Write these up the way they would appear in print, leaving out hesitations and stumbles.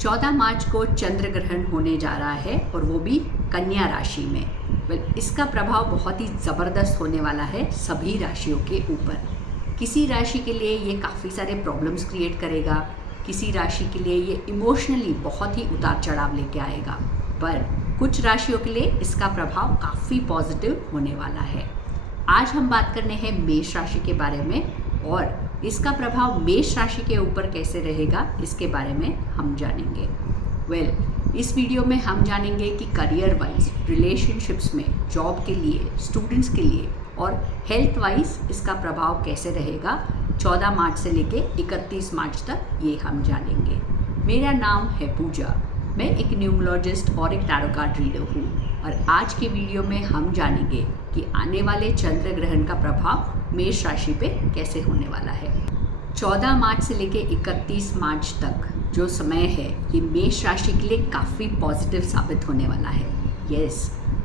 14 मार्च को चंद्र ग्रहण होने जा रहा है और वो भी कन्या राशि में। इसका प्रभाव बहुत ही ज़बरदस्त होने वाला है सभी राशियों के ऊपर। किसी राशि के लिए ये काफ़ी सारे प्रॉब्लम्स क्रिएट करेगा, किसी राशि के लिए ये इमोशनली बहुत ही उतार चढ़ाव लेके आएगा, पर कुछ राशियों के लिए इसका प्रभाव काफ़ी पॉजिटिव होने वाला है। आज हम बात करने हैं मेष राशि के बारे में और इसका प्रभाव मेष राशि के ऊपर कैसे रहेगा इसके बारे में हम जानेंगे। इस वीडियो में हम जानेंगे कि करियर वाइज, रिलेशनशिप्स में, जॉब के लिए, स्टूडेंट्स के लिए और हेल्थ वाइज इसका प्रभाव कैसे रहेगा 14 मार्च से लेके 31 मार्च तक, ये हम जानेंगे। मेरा नाम है पूजा, मैं एक न्यूमरोलॉजिस्ट और एक टैरो कार्ड रीडर हूँ और आज के वीडियो में हम जानेंगे कि आने वाले चंद्र ग्रहण का प्रभाव मेष राशि पे कैसे होने वाला है। 14 मार्च से लेके 31 मार्च तक जो समय है ये मेष राशि के लिए काफ़ी पॉजिटिव साबित होने वाला है।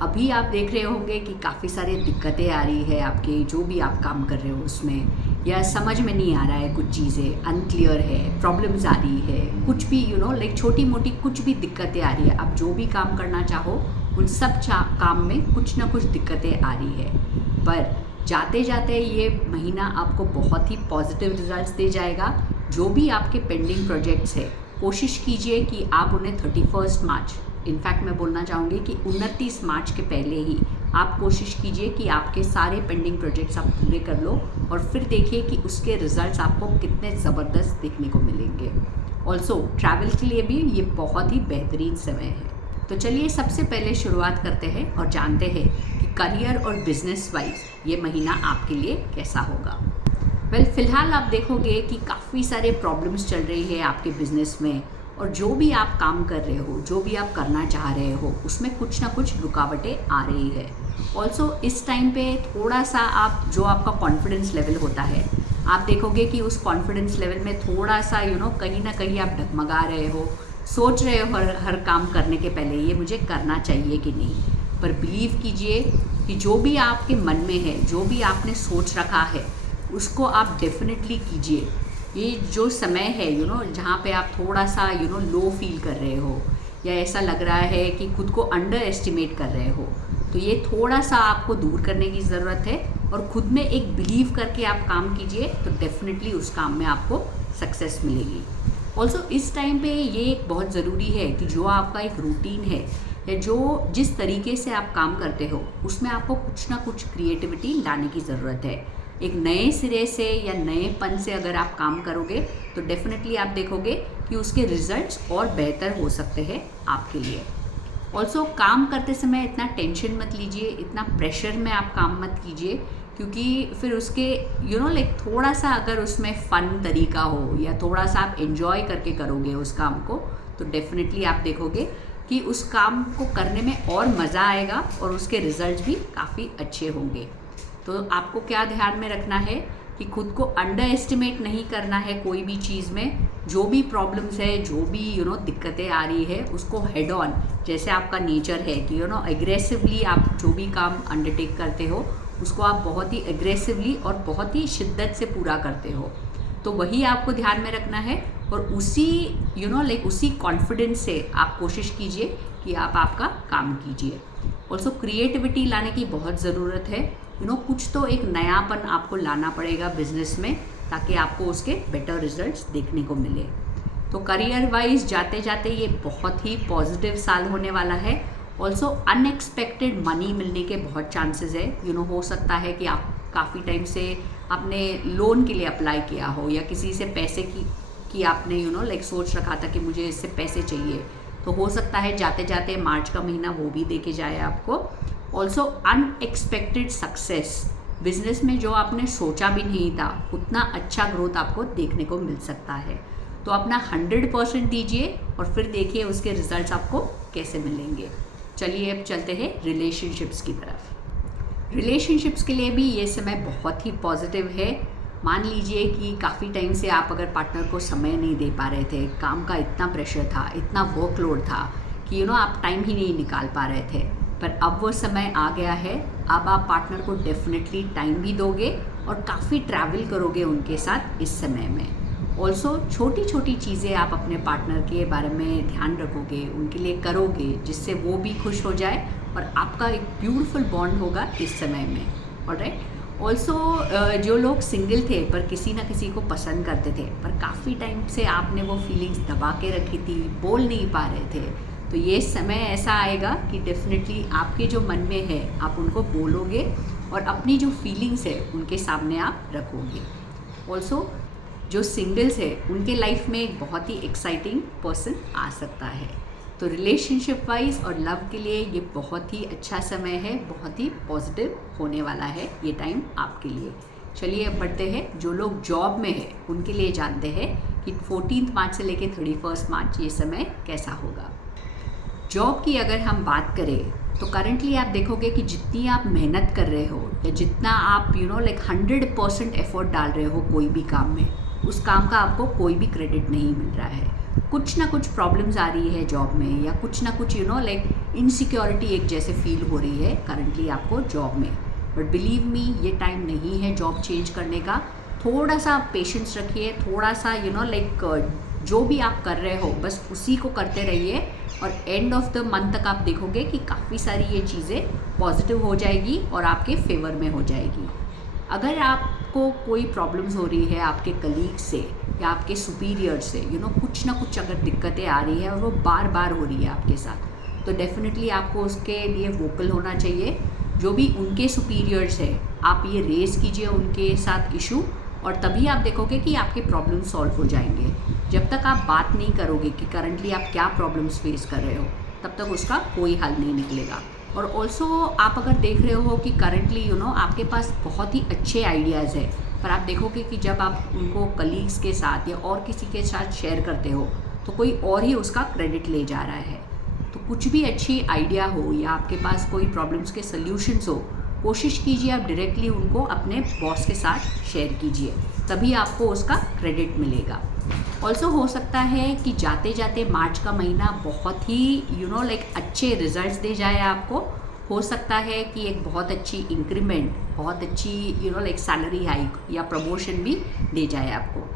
अभी आप देख रहे होंगे कि काफ़ी सारी दिक्कतें आ रही है आपके, जो भी आप काम कर रहे हो उसमें, या समझ में नहीं आ रहा है, कुछ चीज़ें अनक्लियर है, प्रॉब्लम्स आ रही है, कुछ भी लाइक छोटी मोटी कुछ भी दिक्कतें आ रही है। आप जो भी काम करना चाहो उन सब काम में कुछ ना कुछ दिक्कतें आ रही है, पर जाते जाते ये महीना आपको बहुत ही पॉजिटिव रिजल्ट्स दे जाएगा। जो भी आपके पेंडिंग प्रोजेक्ट्स है, कोशिश कीजिए कि आप उन्हें 31 मार्च, इनफैक्ट मैं बोलना चाहूँगी कि 29 मार्च के पहले ही आप कोशिश कीजिए कि आपके सारे पेंडिंग प्रोजेक्ट्स आप पूरे कर लो और फिर देखिए कि उसके रिजल्ट्स आपको कितने ज़बरदस्त देखने को मिलेंगे। ऑल्सो ट्रैवल के लिए भी ये बहुत ही बेहतरीन समय है। तो चलिए सबसे पहले शुरुआत करते हैं और जानते हैं कि करियर और बिजनेस वाइज ये महीना आपके लिए कैसा होगा। फिलहाल आप देखोगे कि काफ़ी सारे प्रॉब्लम्स चल रही है आपके बिजनेस में और जो भी आप काम कर रहे हो, जो भी आप करना चाह रहे हो, उसमें कुछ ना कुछ रुकावटें आ रही है। ऑल्सो इस टाइम पे थोड़ा सा जो आपका कॉन्फिडेंस लेवल होता है, आप देखोगे कि उस कॉन्फिडेंस लेवल में थोड़ा सा कहीं ना कहीं आप डगमगा रहे हो, सोच रहे हो हर काम करने के पहले ये मुझे करना चाहिए कि नहीं। पर बिलीव कीजिए कि जो भी आपके मन में है, जो भी आपने सोच रखा है, उसको आप डेफिनेटली कीजिए। ये जो समय है जहाँ पे आप थोड़ा सा लो फील कर रहे हो या ऐसा लग रहा है कि खुद को अंडर एस्टिमेट कर रहे हो, तो ये थोड़ा सा आपको दूर करने की ज़रूरत है और खुद में एक बिलीव करके आप काम कीजिए तो डेफिनेटली उस काम में आपको सक्सेस मिलेगी। ऑल्सो इस टाइम पे ये एक बहुत ज़रूरी है कि जो आपका एक रूटीन है या जिस तरीके से आप काम करते हो उसमें आपको कुछ ना कुछ क्रिएटिविटी लाने की ज़रूरत है। एक नए सिरे से या नएपन से अगर आप काम करोगे तो डेफिनेटली आप देखोगे कि उसके रिजल्ट्स और बेहतर हो सकते हैं आपके लिए। ऑल्सो काम करते समय इतना टेंशन मत लीजिए, इतना प्रेशर में आप काम मत कीजिए, क्योंकि फिर उसके लाइक थोड़ा सा अगर उसमें फ़न तरीका हो या थोड़ा सा आप एंजॉय करके करोगे उस काम को, तो डेफिनेटली आप देखोगे कि उस काम को करने में और मज़ा आएगा और उसके रिजल्ट्स भी काफ़ी अच्छे होंगे। तो आपको क्या ध्यान में रखना है कि खुद को अंडर एस्टिमेट नहीं करना है कोई भी चीज़ में। जो भी प्रॉब्लम्स है, जो भी दिक्कतें आ रही है, उसको हेड ऑन, जैसे आपका नेचर है कि एग्रेसिवली आप जो भी काम अंडरटेक करते हो उसको आप बहुत ही एग्रेसिवली और बहुत ही शिद्दत से पूरा करते हो, तो वही आपको ध्यान में रखना है और उसी लाइक उसी कॉन्फिडेंस से आप कोशिश कीजिए कि आप आपका काम कीजिए। ऑल्सो क्रिएटिविटी लाने की बहुत ज़रूरत है। कुछ तो एक नयापन आपको लाना पड़ेगा बिजनेस में ताकि आपको उसके बेटर रिजल्ट्स देखने को मिले। तो करियर वाइज जाते जाते ये बहुत ही पॉजिटिव साल होने वाला है। ऑल्सो अनएक्सपेक्टेड मनी मिलने के बहुत चांसेस है। हो सकता है कि आप काफ़ी टाइम से आपने लोन के लिए अप्लाई किया हो या किसी से पैसे की आपने लाइक सोच रखा था कि मुझे इससे पैसे चाहिए, तो हो सकता है जाते जाते मार्च का महीना वो भी देके जाए आपको। ऑल्सो अनएक्सपेक्टेड सक्सेस, बिजनेस में जो आपने सोचा भी नहीं था उतना अच्छा ग्रोथ आपको देखने को मिल सकता है। तो अपना 100% दीजिए और फिर देखिए उसके रिजल्ट्स आपको कैसे मिलेंगे। चलिए अब चलते हैं रिलेशनशिप्स की तरफ। रिलेशनशिप्स के लिए भी ये समय बहुत ही पॉजिटिव है। मान लीजिए कि काफ़ी टाइम से आप अगर पार्टनर को समय नहीं दे पा रहे थे, काम का इतना प्रेशर था, इतना वर्कलोड था कि आप टाइम ही नहीं निकाल पा रहे थे, पर अब वो समय आ गया है। अब आप पार्टनर को डेफिनेटली टाइम भी दोगे और काफ़ी ट्रैवल करोगे उनके साथ इस समय में। ऑल्सो छोटी छोटी चीज़ें आप अपने पार्टनर के बारे में ध्यान रखोगे, उनके लिए करोगे, जिससे वो भी खुश हो जाए और आपका एक ब्यूटीफुल बॉन्ड होगा इस समय में। ऑलराइट। ऑल्सो जो लोग सिंगल थे पर किसी ना किसी को पसंद करते थे, पर काफ़ी टाइम से आपने वो फीलिंग्स दबा के रखी थी, बोल नहीं पा रहे थे, तो ये समय ऐसा आएगा कि डेफिनेटली आपके जो मन में है आप उनको बोलोगे और अपनी जो फीलिंग्स है उनके सामने आप रखोगे। ऑल्सो जो सिंगल्स है उनके लाइफ में एक बहुत ही एक्साइटिंग पर्सन आ सकता है। तो रिलेशनशिप वाइज और लव के लिए ये बहुत ही अच्छा समय है, बहुत ही पॉजिटिव होने वाला है ये टाइम आपके लिए। चलिए अब बढ़ते हैं, जो लोग जॉब में है उनके लिए जानते हैं कि 14 मार्च से लेकर 31 मार्च ये समय कैसा होगा। जॉब की अगर हम बात करें तो करंटली आप देखोगे कि जितनी आप मेहनत कर रहे हो या जितना आप 100% एफर्ट डाल रहे हो कोई भी काम में, उस काम का आपको कोई भी क्रेडिट नहीं मिल रहा है। कुछ ना कुछ प्रॉब्लम्स आ रही है जॉब में, या कुछ ना कुछ इनसिक्योरिटी एक जैसे फील हो रही है करंटली आपको जॉब में। बट बिलीव मी, ये टाइम नहीं है जॉब चेंज करने का। थोड़ा सा पेशेंस रखिए, थोड़ा सा जो भी आप कर रहे हो बस उसी को करते रहिए, और एंड ऑफ द मंथ तक आप देखोगे कि काफ़ी सारी ये चीज़ें पॉजिटिव हो जाएगी और आपके फेवर में हो जाएगी। अगर आपको कोई प्रॉब्लम्स हो रही है आपके कलीग से या आपके सुपीरियर से, कुछ ना कुछ अगर दिक्कतें आ रही है और वो बार बार हो रही है आपके साथ, तो डेफिनेटली आपको उसके लिए वोकल होना चाहिए। जो भी उनके सुपीरियर्स है आप ये रेज़ कीजिए उनके साथ इशू, और तभी आप देखोगे कि आपके प्रॉब्लम सॉल्व हो जाएंगे। जब तक आप बात नहीं करोगे कि करंटली आप क्या प्रॉब्लम्स फेस कर रहे हो, तब तक उसका कोई हल नहीं निकलेगा। और ऑल्सो आप अगर देख रहे हो कि करंटली आपके पास बहुत ही अच्छे आइडियाज़ है, पर आप देखोगे कि जब आप उनको कलीग्स के साथ या और किसी के साथ शेयर करते हो तो कोई और ही उसका क्रेडिट ले जा रहा है। तो कुछ भी अच्छी आइडिया हो या आपके पास कोई प्रॉब्लम्स के सल्यूशंस हो, कोशिश कीजिए आप डायरेक्टली उनको अपने बॉस के साथ शेयर कीजिए, तभी आपको उसका क्रेडिट मिलेगा। ऑल्सो हो सकता है कि जाते जाते मार्च का महीना बहुत ही अच्छे रिजल्ट्स दे जाए आपको। हो सकता है कि एक बहुत अच्छी इंक्रीमेंट, बहुत अच्छी सैलरी हाइक या प्रमोशन भी दे जाए आपको।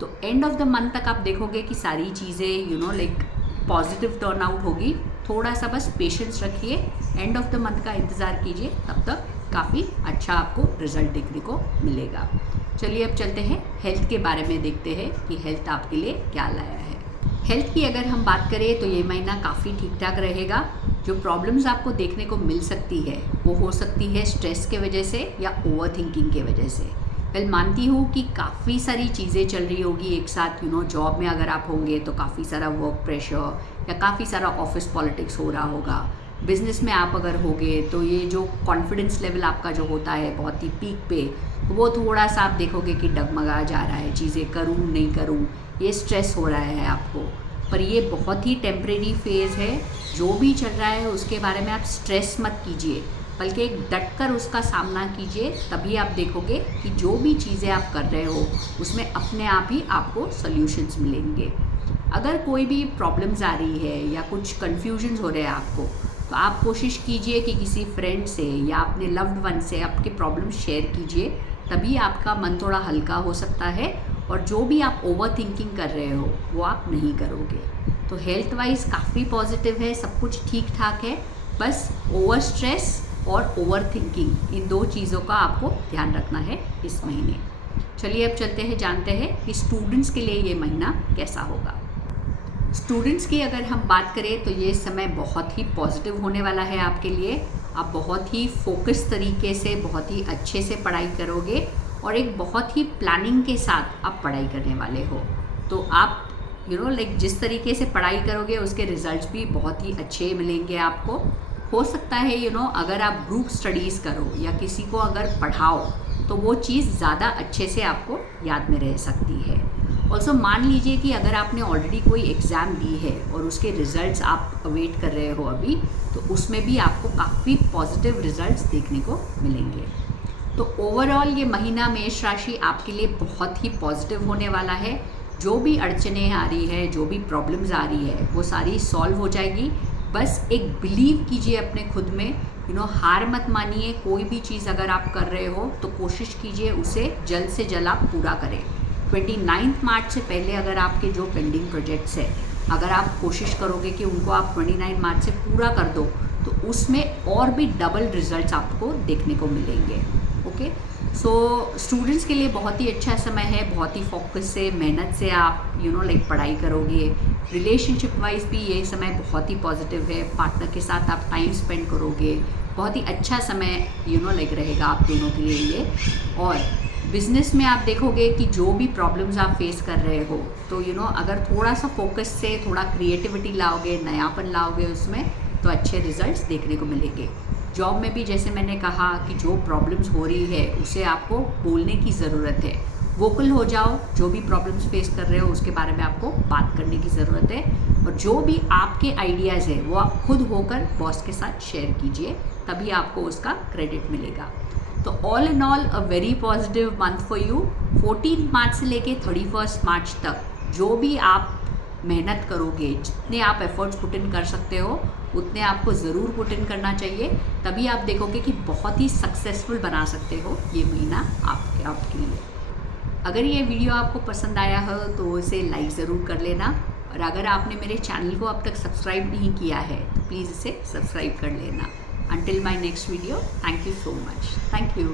तो एंड ऑफ द मंथ तक आप देखोगे कि सारी चीज़ें पॉजिटिव टर्न आउट होगी। थोड़ा सा बस पेशेंस रखिए, एंड ऑफ द मंथ का इंतज़ार कीजिए, तब तक काफ़ी अच्छा आपको रिजल्ट देखने को मिलेगा। चलिए अब चलते हैं हेल्थ के बारे में, देखते हैं कि हेल्थ आपके लिए क्या लाया है। हेल्थ की अगर हम बात करें तो ये महीना काफ़ी ठीक ठाक रहेगा। जो प्रॉब्लम्स आपको देखने को मिल सकती है वो हो सकती है स्ट्रेस के वजह से या ओवर थिंकिंग के वजह से। मानती हूँ कि काफ़ी सारी चीज़ें चल रही होगी एक साथ। जॉब में अगर आप होंगे तो काफ़ी सारा वर्क प्रेशर या काफ़ी सारा ऑफिस पॉलिटिक्स हो रहा होगा। बिज़नेस में आप अगर होगे तो ये जो कॉन्फिडेंस लेवल आपका जो होता है बहुत ही पीक पे, तो वो थोड़ा सा आप देखोगे कि डगमगा जा रहा है, चीज़ें करूँ नहीं करूँ, ये स्ट्रेस हो रहा है आपको। पर ये बहुत ही टेम्परेरी फेज़ है। जो भी चल रहा है उसके बारे में आप स्ट्रेस मत कीजिए, बल्कि एक डटकर उसका सामना कीजिए। तभी आप देखोगे कि जो भी चीज़ें आप कर रहे हो उसमें अपने आप ही आपको सॉल्यूशंस मिलेंगे। अगर कोई भी प्रॉब्लम्स आ रही है या कुछ कन्फ्यूजन्स हो रहे हैं आपको, तो आप कोशिश कीजिए कि किसी फ्रेंड से या अपने लव्ड वन से आपके प्रॉब्लम शेयर कीजिए, तभी आपका मन थोड़ा हल्का हो सकता है और जो भी आप ओवर थिंकिंग कर रहे हो वो आप नहीं करोगे। तो हेल्थ वाइज काफ़ी पॉजिटिव है, सब कुछ ठीक ठाक है। बस ओवर स्ट्रेस और ओवर थिंकिंग, इन दो चीज़ों का आपको ध्यान रखना है इस महीने। चलिए अब चलते हैं, जानते हैं कि स्टूडेंट्स के लिए ये महीना कैसा होगा। स्टूडेंट्स की अगर हम बात करें तो ये समय बहुत ही पॉजिटिव होने वाला है आपके लिए। आप बहुत ही फोकस तरीके से, बहुत ही अच्छे से पढ़ाई करोगे और एक बहुत ही प्लानिंग के साथ आप पढ़ाई करने वाले हो। तो आप जिस तरीके से पढ़ाई करोगे उसके रिजल्ट्स भी बहुत ही अच्छे मिलेंगे आपको। हो सकता है अगर आप ग्रुप स्टडीज़ करो या किसी को अगर पढ़ाओ तो वो चीज़ ज़्यादा अच्छे से आपको याद में रह सकती है। ऑल्सो मान लीजिए कि अगर आपने ऑलरेडी कोई एग्ज़ाम दी है और उसके रिज़ल्ट्स आप अवेट कर रहे हो अभी, तो उसमें भी आपको काफ़ी पॉजिटिव रिज़ल्ट्स देखने को मिलेंगे। तो ओवरऑल ये महीना मेष राशि आपके लिए बहुत ही पॉजिटिव होने वाला है। जो भी अड़चने आ रही है, जो भी प्रॉब्लम्स आ रही है, वो सारी सॉल्व हो जाएगी। बस एक बिलीव कीजिए अपने खुद में, हार मत मानिए। कोई भी चीज़ अगर आप कर रहे हो तो कोशिश कीजिए उसे जल्द से जल्द आप पूरा करें। 29 मार्च से पहले अगर आपके जो पेंडिंग प्रोजेक्ट्स है, अगर आप कोशिश करोगे कि उनको आप 29 मार्च से पूरा कर दो, तो उसमें और भी डबल रिजल्ट्स आपको देखने को मिलेंगे। ओके, सो स्टूडेंट्स के लिए बहुत ही अच्छा समय है, बहुत ही फोकस से, मेहनत से आप पढ़ाई करोगे। रिलेशनशिप वाइज भी ये समय बहुत ही पॉजिटिव है, पार्टनर के साथ आप टाइम स्पेंड करोगे, बहुत ही अच्छा समय रहेगा आप दोनों के लिए ये। और बिजनेस में आप देखोगे कि जो भी प्रॉब्लम्स आप फेस कर रहे हो, तो अगर थोड़ा सा फोकस से थोड़ा क्रिएटिविटी लाओगे, नयापन लाओगे उसमें, तो अच्छे रिजल्ट्स देखने को मिलेंगे। जॉब में भी जैसे मैंने कहा कि जो प्रॉब्लम्स हो रही है उसे आपको बोलने की ज़रूरत है, वोकल हो जाओ, जो भी प्रॉब्लम्स फेस कर रहे हो उसके बारे में आपको बात करने की ज़रूरत है। और जो भी आपके आइडियाज़ है वो आप खुद होकर बॉस के साथ शेयर कीजिए, तभी आपको उसका क्रेडिट मिलेगा। तो all in all a very positive month for you. 14 मार्च से लेके 31 मार्च तक जो भी आप मेहनत करोगे, जितने आप एफर्ट्स पुट इन कर सकते हो उतने आपको ज़रूर पुट इन करना चाहिए, तभी आप देखोगे कि बहुत ही सक्सेसफुल बना सकते हो ये महीना आपके लिए। अगर ये वीडियो आपको पसंद आया हो तो इसे लाइक ज़रूर कर लेना, और अगर आपने मेरे चैनल को अब तक सब्सक्राइब नहीं किया है तो प्लीज़ इसे सब्सक्राइब कर लेना। Until my next video, thank you so much. Thank you.